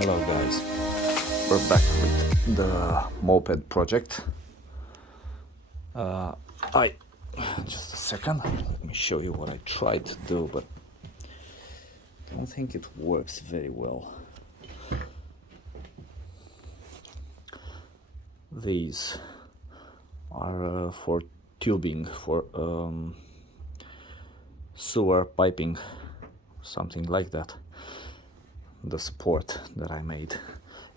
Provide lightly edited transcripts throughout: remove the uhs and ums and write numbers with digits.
Hello guys, we're back with the moped project. I just a second, let me show you what I tried to do, but I don't think it works very well. These are for tubing, for sewer piping, something like that. The support that I made,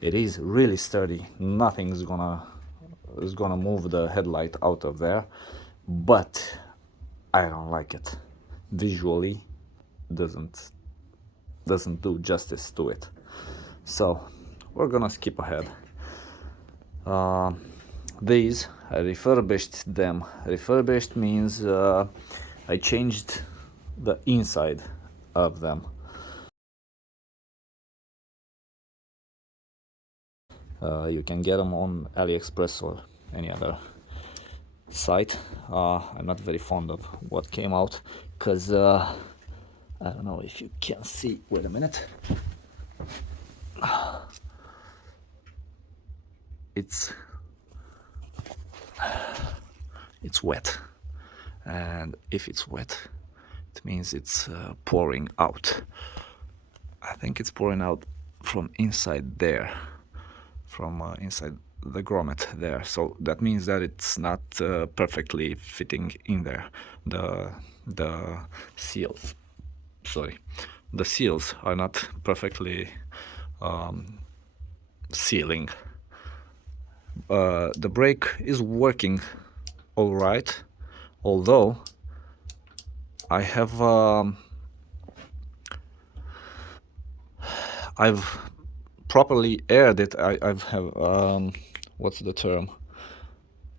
it is really sturdy. Nothing's gonna move the headlight out of there, but I don't like it. Visually, doesn't do justice to it. So we're gonna skip ahead. These I refurbished them. Refurbished means I changed the inside of them. You can get them on AliExpress or any other site. I'm not very fond of what came out because I don't know if you can see. Wait a minute. It's wet, and if it's wet, it means it's pouring out. I think it's pouring out from inside there, from inside the grommet there, so that means that it's not perfectly fitting in there. The seals, sorry, the seals are not perfectly sealing. The brake is working all right, although I have I've properly aired it. I've have what's the term?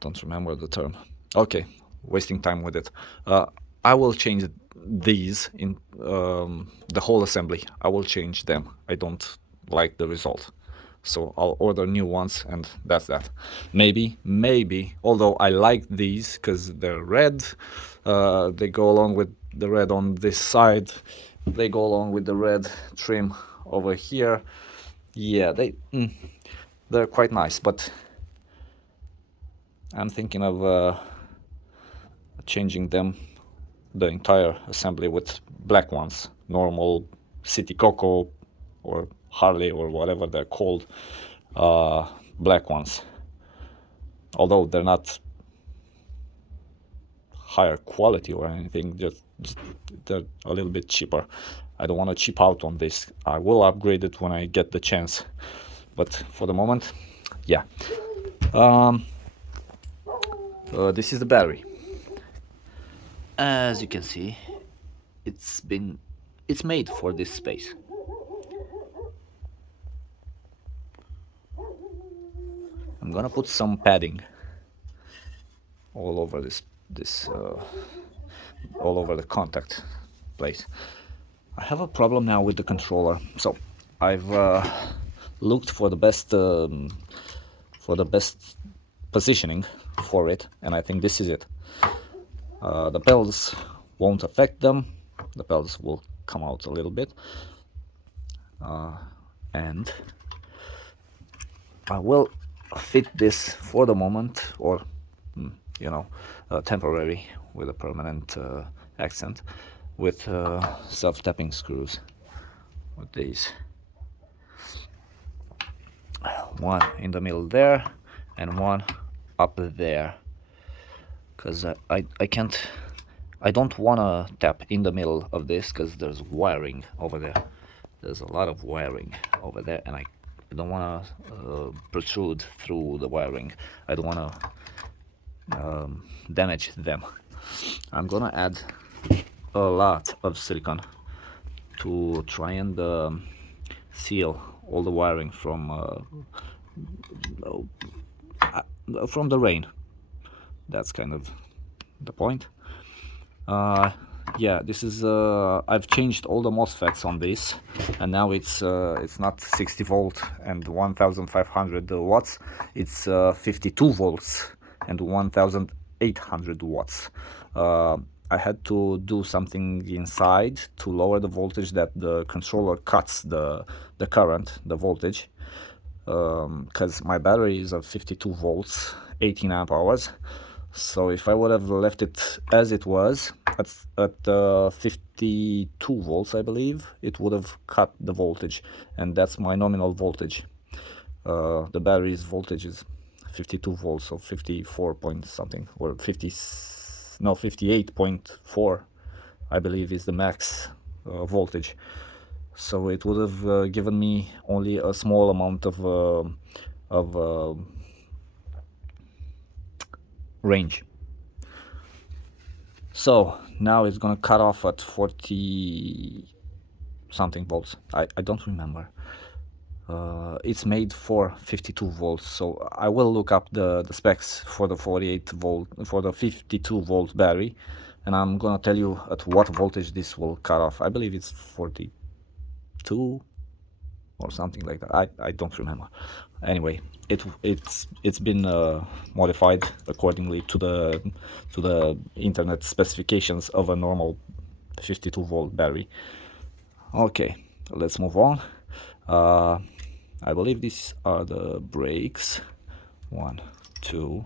Don't remember the term. Okay, wasting time with it. I will change these in the whole assembly. I will change them. I don't like the result, so I'll order new ones, and that's that. Maybe, although I like these because they're red, they go along with the red on this side, they go along with the red trim over here. Yeah, they're quite nice, but I'm thinking of changing them, the entire assembly, with black ones, normal City Coco or Harley or whatever they're called, black ones. Although they're not higher quality or anything, just they're a little bit cheaper. I don't want to cheap out on this. I will upgrade it when I get the chance, but for the moment, yeah. This is the battery. As you can see, it's made for this space. I'm gonna put some padding all over this all over the contact place. I have a problem now with the controller, so I've looked for the best positioning for it, and I think this is it. The pedals won't affect them. The pedals will come out a little bit, and I will fit this for the moment, or temporary with a permanent accent, with self-tapping screws, with these. One in the middle there and one up there, because I don't want to tap in the middle of this because there's wiring over there. There's a lot of wiring over there, and I don't want to protrude through the wiring. I don't want to damage them. I'm gonna add a lot of silicone to try and seal all the wiring from the rain. That's kind of the point. Yeah, this is I've changed all the MOSFETs on this, and now it's not 60 volt and 1500 watts. It's 52 volts and 1800 watts. I had to do something inside to lower the voltage that the controller cuts the current, the voltage, because my battery is of 52 volts, 18 amp hours. So if I would have left it as it was at 52 volts, I believe, it would have cut the voltage, and that's my nominal voltage. The battery's voltage is 52 volts, so 54 point something, or 58.4, I believe, is the max voltage. So it would have given me only a small amount of range. So now it's gonna cut off at 40 something volts. I don't remember. It's made for 52 volts, so I will look up the specs for the 48 volt, for the 52 volt battery, and I'm gonna tell you at what voltage this will cut off. I believe it's 42 or something like that. I don't remember. Anyway, it's been modified accordingly to the internet specifications of a normal 52 volt battery. Okay, let's move on. I believe these are the brakes. 1, 2.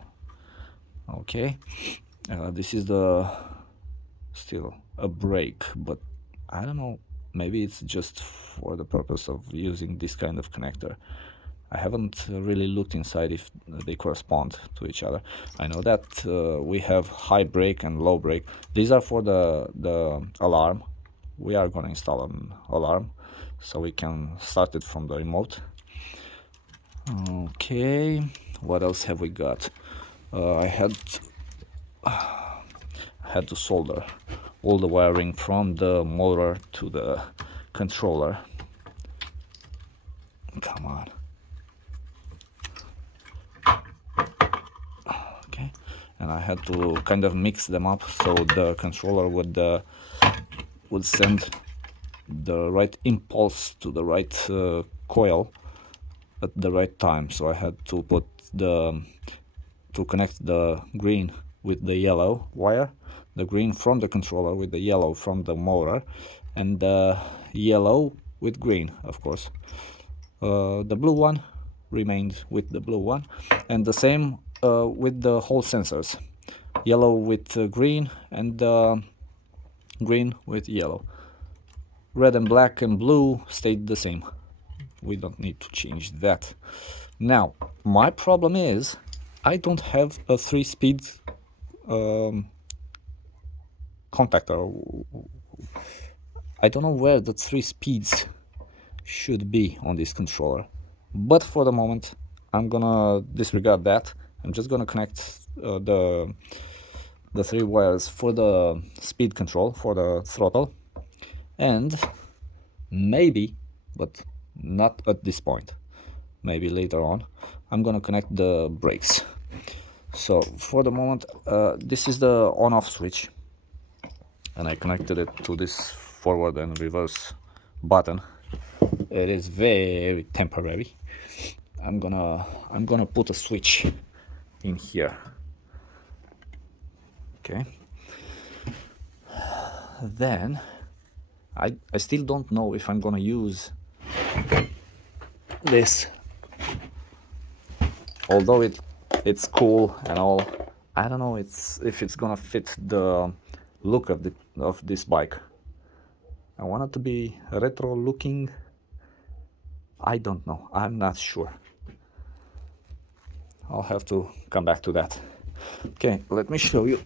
Okay, this is still a brake, but I don't know, maybe it's just for the purpose of using this kind of connector. I haven't really looked inside if they correspond to each other. I know that we have high brake and low brake. These are for the alarm. We are going to install an alarm so we can start it from the remote. Okay, what else have we got? I had to solder all the wiring from the motor to the controller. Come on. Okay, and I had to kind of mix them up so the controller would send the right impulse to the right coil at the right time. So I had to connect the green with the yellow wire, the green from the controller with the yellow from the motor, and the yellow with green, of course. The blue one remained with the blue one, and the same with the whole sensors, yellow with green and green with yellow. Red and black and blue stayed the same. We don't need to change that. Now, my problem is I don't have a 3-speed contactor. I don't know where the 3 speeds should be on this controller, but for the moment I'm gonna disregard that. I'm just gonna connect the 3 wires for the speed control, for the throttle, and maybe, but not at this point, maybe later on, I'm gonna connect the brakes. So for the moment, this is the on-off switch, and I connected it to this forward and reverse button. It is very temporary. I'm gonna put a switch in here. Okay. Then I still don't know if I'm gonna use this, although it's cool and all. I don't know if it's gonna fit the look of this bike. I want it to be retro looking. I don't know. I'm not sure. I'll have to come back to that. Okay, let me show you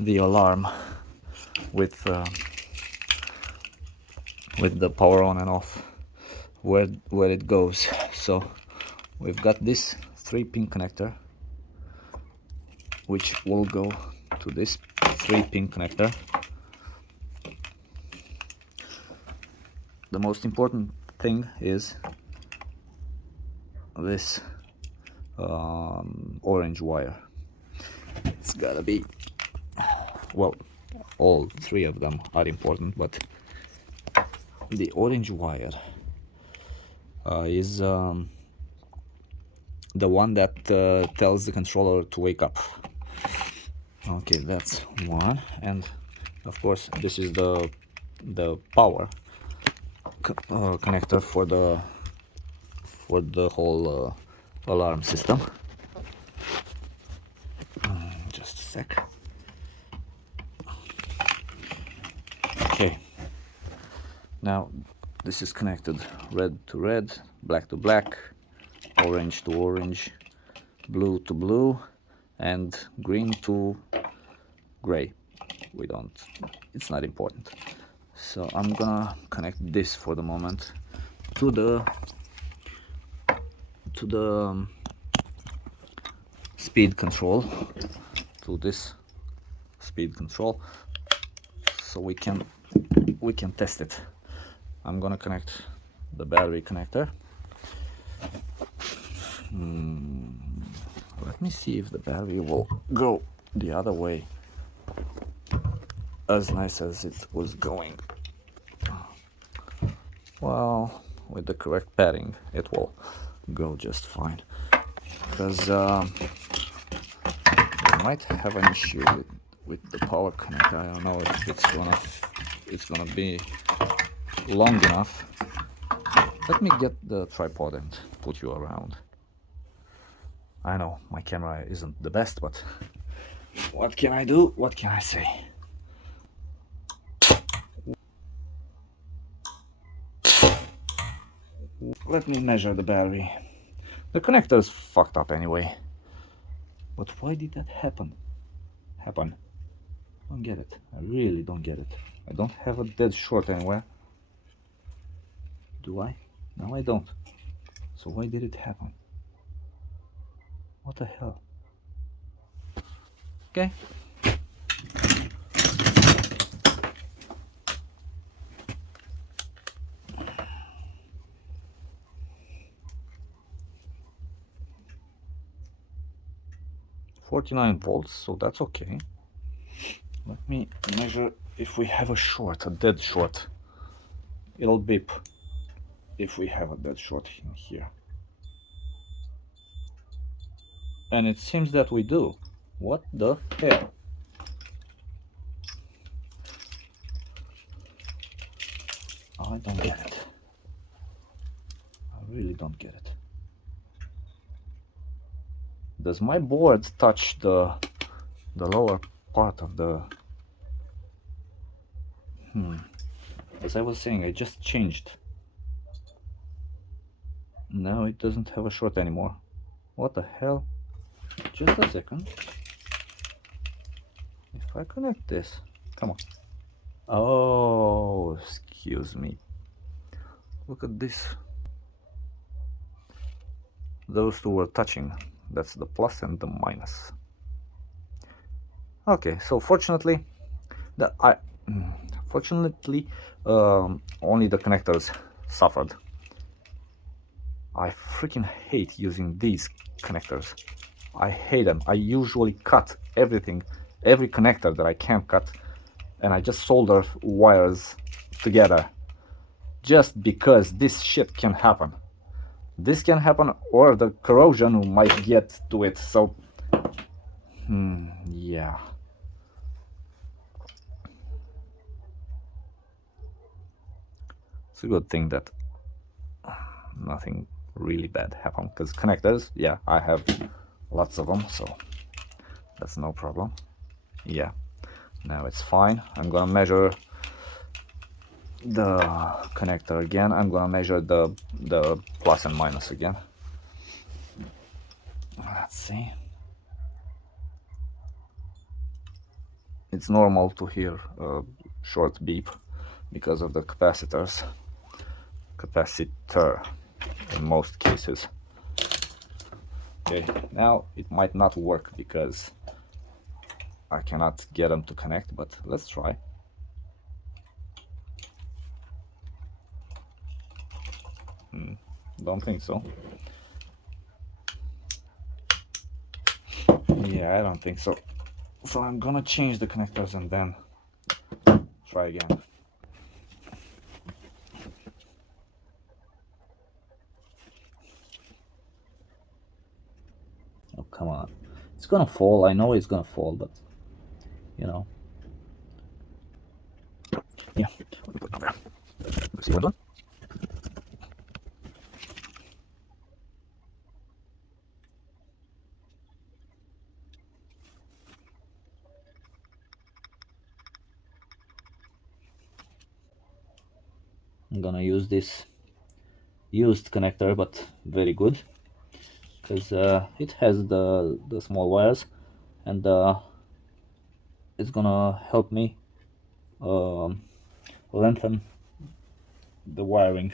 the alarm with the power on and off, where it goes. So we've got this 3-pin connector, which will go to this 3-pin connector. The most important thing is this orange wire. It's gotta be, well, all 3 of them are important, but the orange wire is the one that tells the controller to wake up. Okay, that's one, and of course this is the power connector for the whole alarm system. Just a sec. Okay, now this is connected red to red, black to black, orange to orange, blue to blue, and green to gray. It's not important. So I'm gonna connect this for the moment to the speed control, to this speed control, so we can test it. I'm gonna connect the battery connector. Let me see if the battery will go the other way as nice as it was going. Well, with the correct padding it will go just fine, because I might have an issue with the power connector. I don't know if it's gonna be long enough. Let me get the tripod and put you around. I know my camera isn't the best, but what can I do? What can I say? Let me measure the battery. The connector is fucked up anyway. But why did that happen? I don't get it. I really don't get it. I don't have a dead short anywhere. Do I? No, I don't. So why did it happen? What the hell? Okay. .49 volts, so that's okay. Let me measure if we have a short, a dead short. It'll beep if we have a dead short in here. And it seems that we do. What the hell? I don't get it. I really don't get it. Does my board touch the lower part of the... As I was saying, I just changed. Now it doesn't have a short anymore. What the hell? Just a second. If I connect this, come on. Oh, excuse me. Look at this. Those two were touching. That's the plus and the minus. Okay, so fortunately, only the connectors suffered. I freaking hate using these connectors. I hate them. I usually cut everything, every connector that I can cut, and I just solder wires together, just because this shit can happen. This can happen, or the corrosion might get to it. So yeah. It's a good thing that nothing really bad happened, because connectors, yeah, I have lots of them, so that's no problem. Yeah, now it's fine. I'm gonna measure the connector again. I'm gonna measure the plus and minus again. Let's see. It's normal to hear a short beep because of the capacitor in most cases. Okay, now it might not work because I cannot get them to connect, but let's try. Don't think so. Yeah, I don't think so. So I'm gonna change the connectors and then try again. It's gonna fall. I know it's gonna fall, but you know. Yeah. Let me put it down there. Let's see what I'm doing. I'm gonna use this used connector, but very good, because it has the small wires, and it's gonna help me um, lengthen the wiring.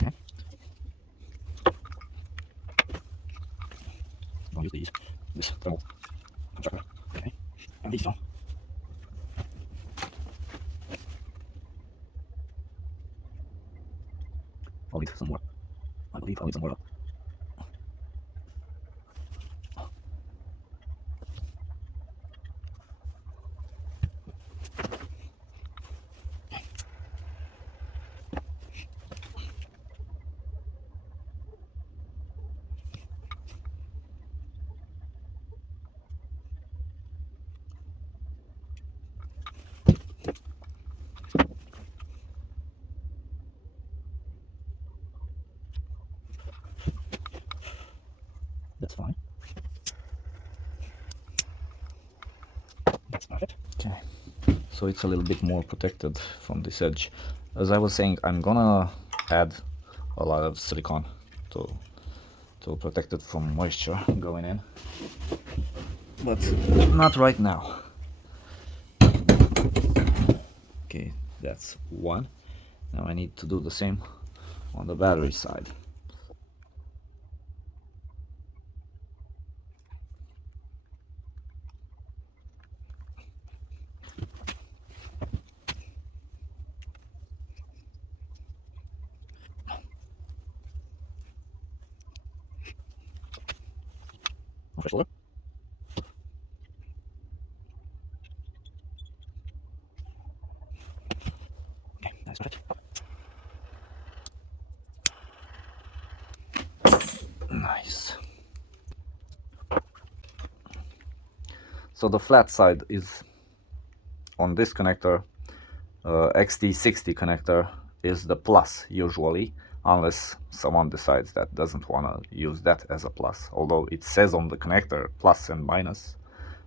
Okay. I'll use these. This thermal constructor. Okay. And these one. I'll need some more. I believe I'll need some more. That's fine. That's perfect. Okay. So it's a little bit more protected from this edge. As I was saying, I'm gonna add a lot of silicone to protect it from moisture going in, but not right now. Okay, that's one. Now I need to do the same on the battery side. Fresh solder. Okay, that's perfect. Nice. So the flat side is on this connector. XT60 connector is the plus usually, unless someone decides that doesn't want to use that as a plus. Although it says on the connector plus and minus,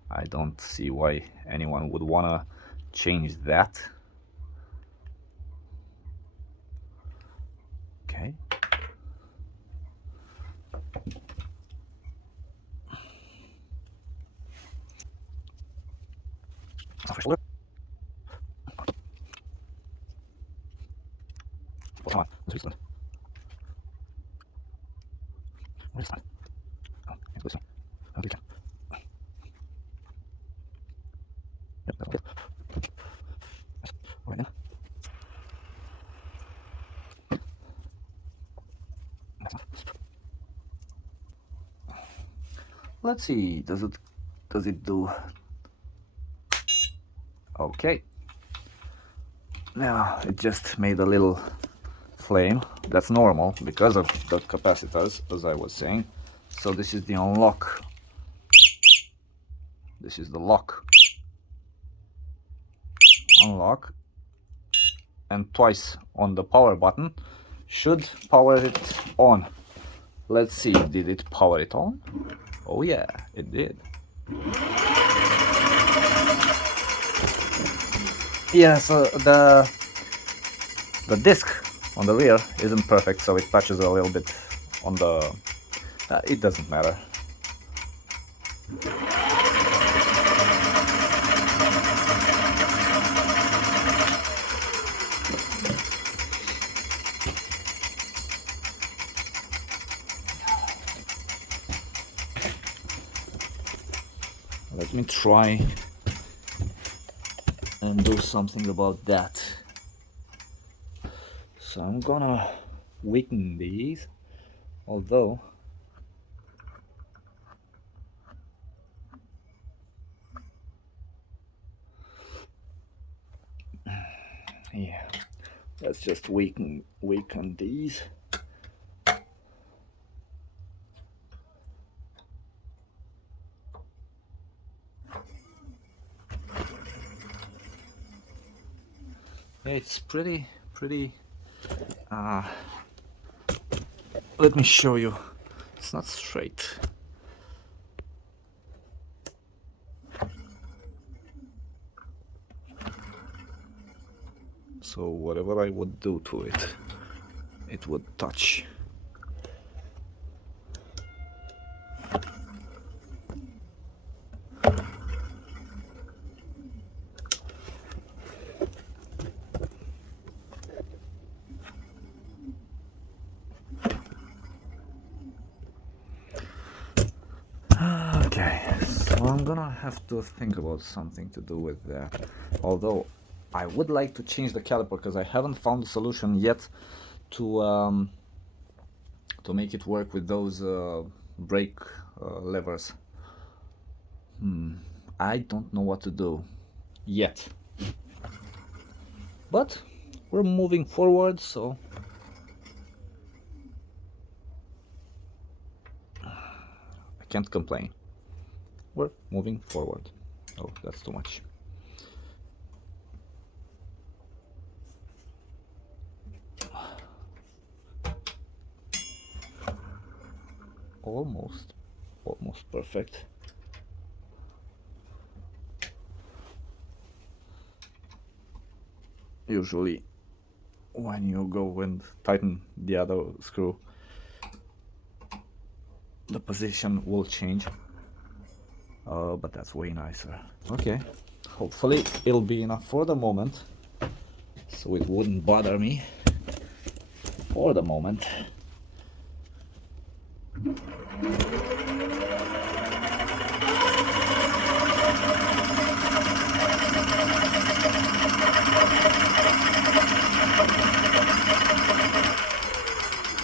I don't see why anyone would want to change that. Okay. Come on, let's restart. Where's that? Oh, it's this one. Okay, can. Yep, that's good. Yes. All right then. That's enough. Let's see. Does it do? Okay. Now it just made a little flame. That's normal because of the capacitors, as I was saying. So this is the unlock. This is the lock. Unlock. And twice on the power button should power it on. Let's see, did it power it on? Oh yeah, it did. Yeah, so the disc on the rear isn't perfect, so it touches a little bit on the... it doesn't matter. Let me try and do something about that. So I'm gonna weaken these, although yeah, let's just weaken these. It's pretty let me show you. It's not straight. So whatever I would do to it, it would touch. Okay, so I'm gonna have to think about something to do with that. Although I would like to change the caliper because I haven't found a solution yet to make it work with those brake levers. I don't know what to do yet, but we're moving forward, so I can't complain. We're moving forward. Oh, that's too much. Almost perfect. Usually when you go and tighten the other screw, the position will change. But that's way nicer. Okay, hopefully it'll be enough for the moment, so it wouldn't bother me for the moment.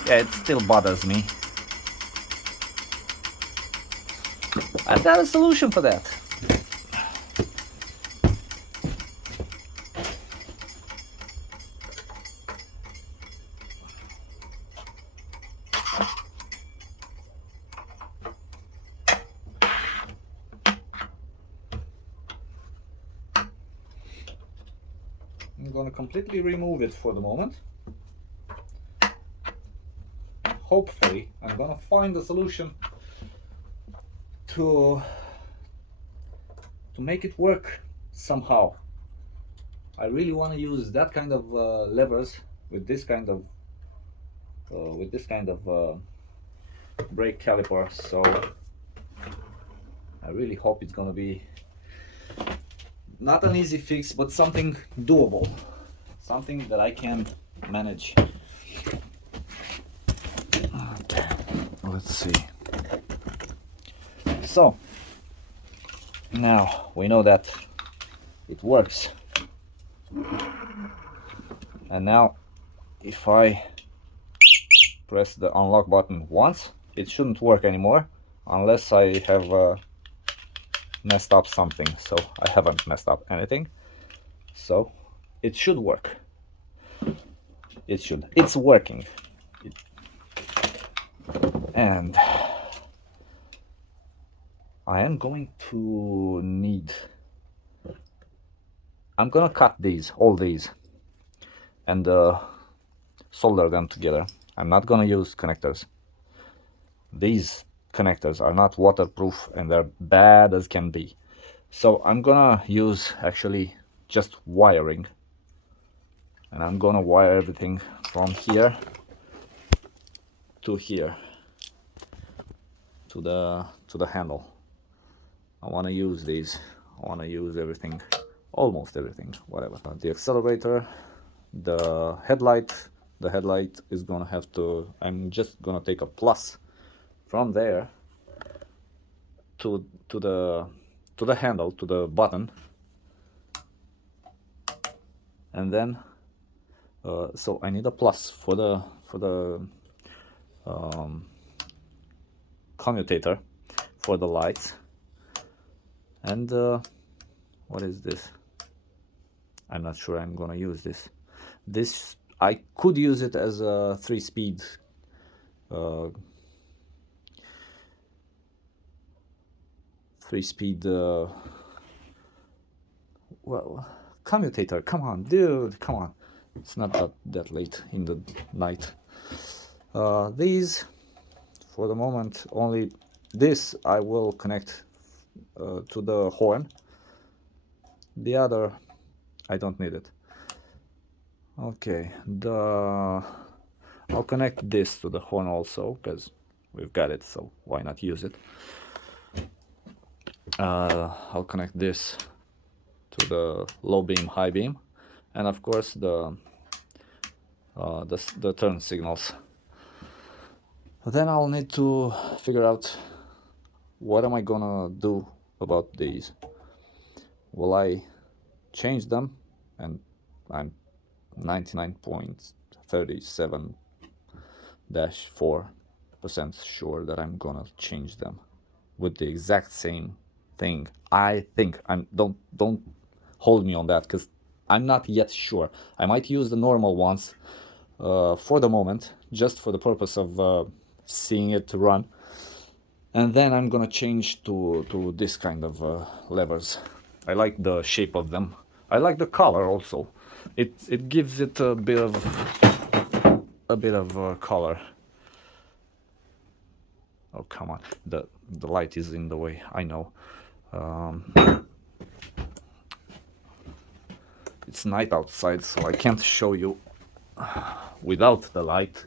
Yeah, it still bothers me. I've got a solution for that. I'm gonna completely remove it for the moment. Hopefully, I'm gonna find a solution to make it work somehow. I really want to use that kind of levers with this kind of brake caliper. So I really hope it's gonna be not an easy fix, but something doable, something that I can manage. Okay, let's see. So now we know that it works, and now if I press the unlock button once, it shouldn't work anymore unless I have messed up something. So I haven't messed up anything, so it should work. It's working. And I am going to need, I'm gonna cut all these and solder them together. I'm not gonna use connectors. These connectors are not waterproof and they're bad as can be. So I'm gonna use actually just wiring, and I'm gonna wire everything from here to here to the handle. I want to use these. I want to use everything, almost everything, whatever. The accelerator, the headlight. The headlight is gonna have to, I'm just gonna take a plus from there to the handle, to the button, and then So I need a plus for the commutator for the lights. And what is this? I'm not sure I'm gonna use this. This, I could use it as a 3-speed uh, 3-speed well, commutator. Come on, dude, come on. It's not that late in the night. These, for the moment, only this I will connect to the horn. The other, I don't need it. Okay, I'll connect this to the horn also, because we've got it, so why not use it? I'll connect this to the low beam, high beam, and of course the turn signals. Then I'll need to figure out what am I gonna do about these. Will I change them? And I'm 99.37-4% sure that I'm gonna change them with the exact same thing. I think don't hold me on that, because I'm not yet sure. I might use the normal ones for the moment, just for the purpose of seeing it run, and then I'm gonna change to this kind of levers. I like the shape of them. I like the color also. It gives it a bit of color. Oh, come on, the light is in the way, I know. It's night outside, so I can't show you without the light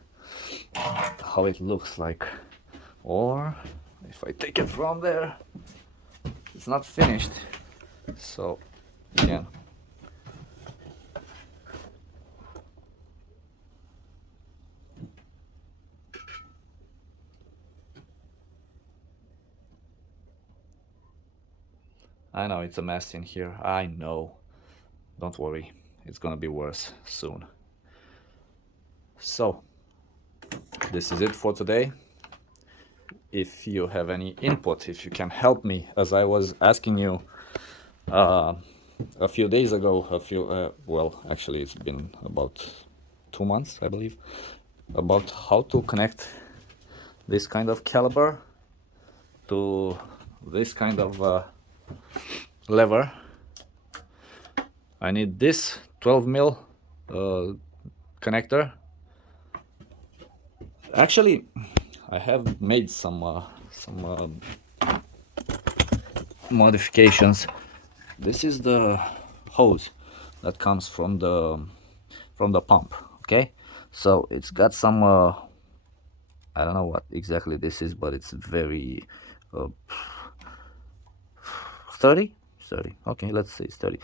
how it looks like. Or if I take it from there, it's not finished, so again. I know it's a mess in here, I know. Don't worry, it's gonna be worse soon. So, this is it for today. If you have any input, if you can help me, as I was asking you a few days ago, well, actually it's been about 2 months, I believe, about how to connect this kind of caliber to this kind of lever. I need this 12 mil connector. Actually, I have made some modifications. This is the hose that comes from the pump. Okay, so it's got some I don't know what exactly this is, but it's very 30. Okay, let's say it's 30.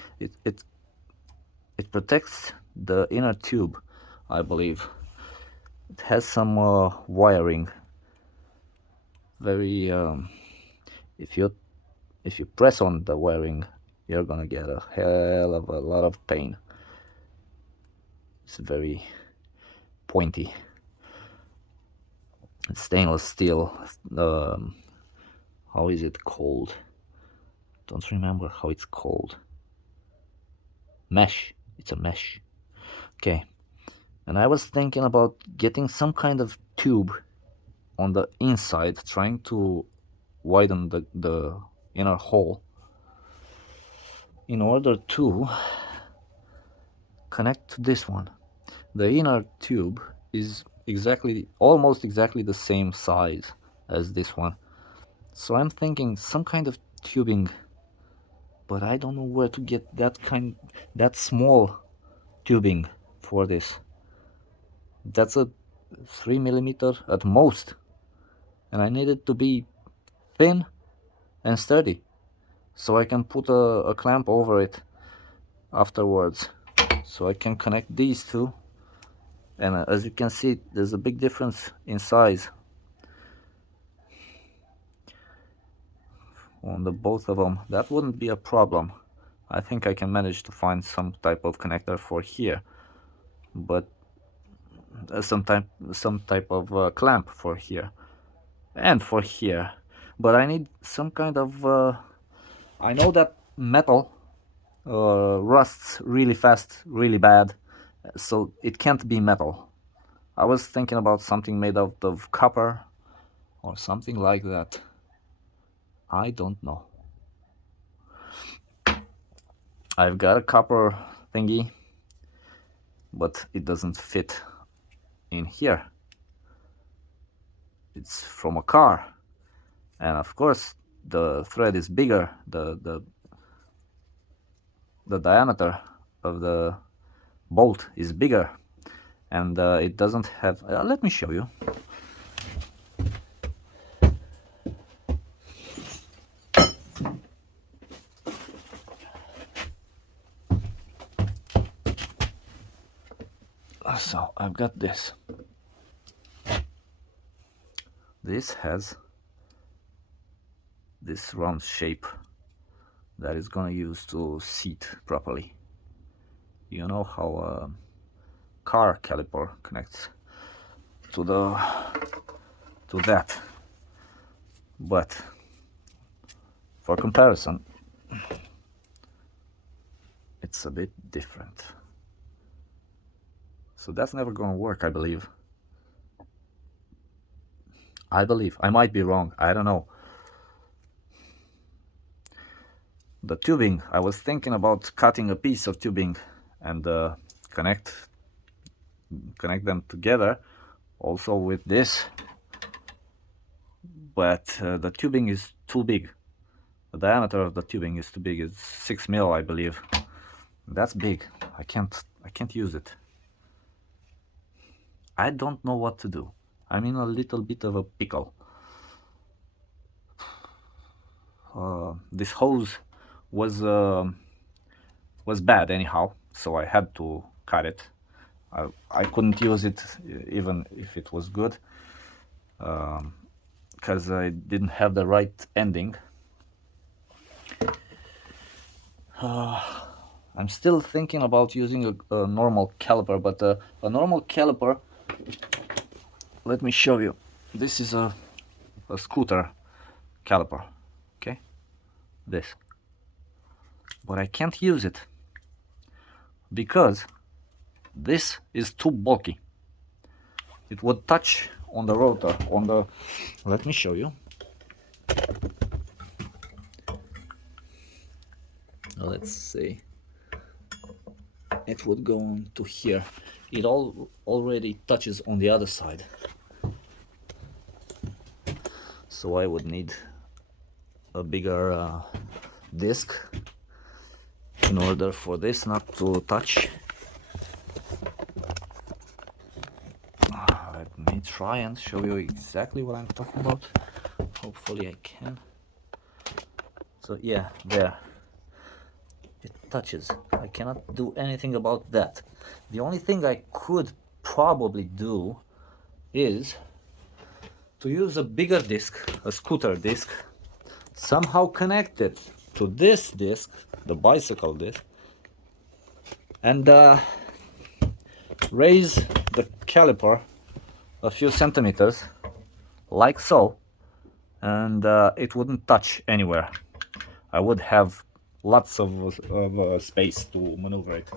It protects the inner tube, I believe. It has some wiring. Very if you press on the wiring, you're gonna get a hell of a lot of pain. It's very pointy. It's stainless steel. How is it called? Don't remember how it's called. Mesh. It's a mesh. Okay. And I was thinking about getting some kind of tube on the inside, trying to widen the inner hole in order to connect to this one. The inner tube is almost exactly the same size as this one. So I'm thinking some kind of tubing, but I don't know where to get that small tubing for this. That's a 3 millimeter at most, and I need it to be thin and sturdy, so I can put a clamp over it afterwards, so I can connect these two. And as you can see, there's a big difference in size on the both of them. That wouldn't be a problem. I think I can manage to find some type of connector for here, but some type of clamp for here and for here. But I need some kind of I know that metal rusts really fast, really bad, so it can't be metal. I was thinking about something made out of copper or something like that. I don't know. I've got a copper thingy, but it doesn't fit in here. It's from a car, and of course the thread is bigger. The diameter of the bolt is bigger, and it doesn't have. Let me show you. So I've got this. This has this round shape that is gonna use to seat properly. You know how a car caliper connects to that, but for comparison, it's a bit different. So that's never gonna work, I believe. I might be wrong, I don't know. The tubing, I was thinking about cutting a piece of tubing and connect them together also with this, but the tubing is too big. The diameter of the tubing is too big. It's 6 mil, I believe. That's big. I can't use it. I don't know what to do. I'm in a little bit of a pickle. This hose was bad anyhow, so I had to cut it. I couldn't use it even if it was good, because I didn't have the right ending. I'm still thinking about using a normal caliper, but a normal caliper, let me show you. This is a scooter caliper, okay? This. But I can't use it because this is too bulky. It would touch on the rotor, let me show you. Let's see. It would go on to here. It already touches on the other side. So I would need a bigger disc in order for this not to touch. Let me try and show you exactly what I'm talking about. Hopefully I can. So yeah, there. It touches. I cannot do anything about that. The only thing I could probably do is to use a bigger disc, a scooter disc, somehow connect it to this disc, the bicycle disc, and raise the caliper a few centimeters, like so, and it wouldn't touch anywhere. I would have lots of space to maneuver it.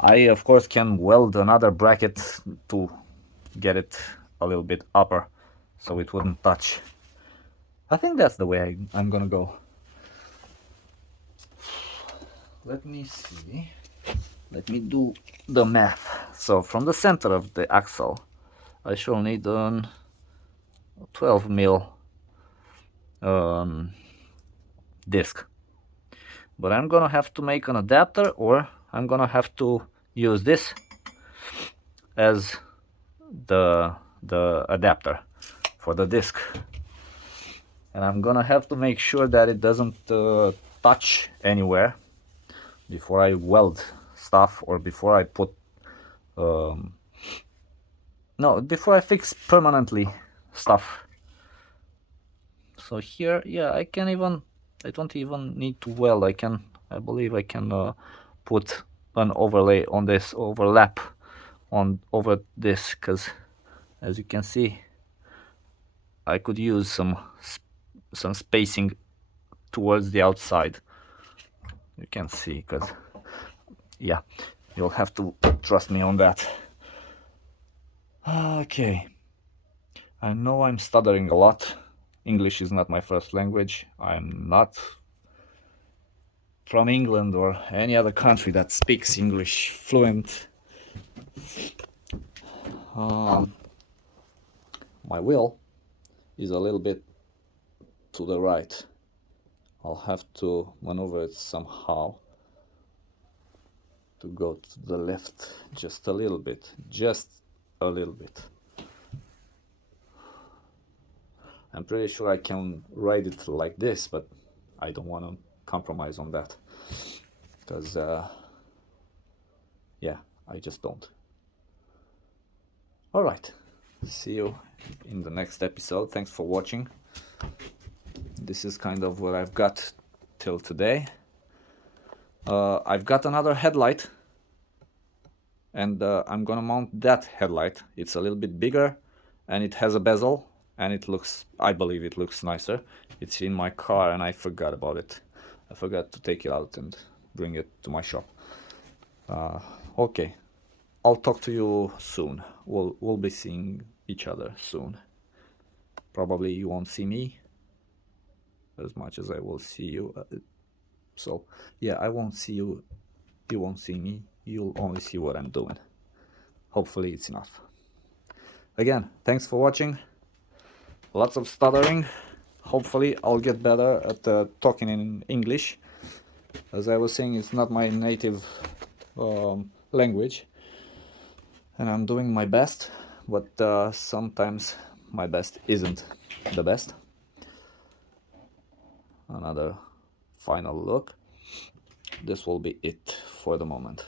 I of course can weld another bracket to get it a little bit upper so it wouldn't touch. I think that's the way I'm gonna go. Let me see. Let me do the math. So from the center of the axle, I shall need an 12 mil disc. But I'm gonna have to make an adapter, or I'm gonna have to use this as the adapter for the disc. And I'm gonna have to make sure that it doesn't touch anywhere before I weld stuff, or before I put no, before I fix permanently stuff. So here, yeah, I don't even need to weld. I can I believe I can put an overlay on this, overlap on over this, because as you can see, I could use some spacing towards the outside. You can see, because yeah, you'll have to trust me on that. Okay, I know I'm stuttering a lot. English is not my first language. I'm not from England or any other country that speaks English fluent. My wheel is a little bit to the right. I'll have to maneuver it somehow to go to the left just a little bit, just a little bit. I'm pretty sure I can ride it like this, but I don't want to compromise on that, because yeah, I just don't. All right, see you in the next episode. Thanks for watching. This is kind of what I've got till today. I've got another headlight, and I'm gonna mount that headlight. It's a little bit bigger and it has a bezel, and it looks, I believe it looks nicer. It's in my car and I forgot about it. I forgot to take it out and bring it to my shop. Okay, I'll talk to you soon. We'll be seeing each other soon. Probably you won't see me as much as I will see you. So yeah, I won't see you, you won't see me, you'll only see what I'm doing. Hopefully it's enough. Again, thanks for watching. Lots of stuttering. Hopefully I'll get better at talking in English. As I was saying, it's not my native language, and I'm doing my best, but sometimes my best isn't the best. Another final look. This will be it for the moment.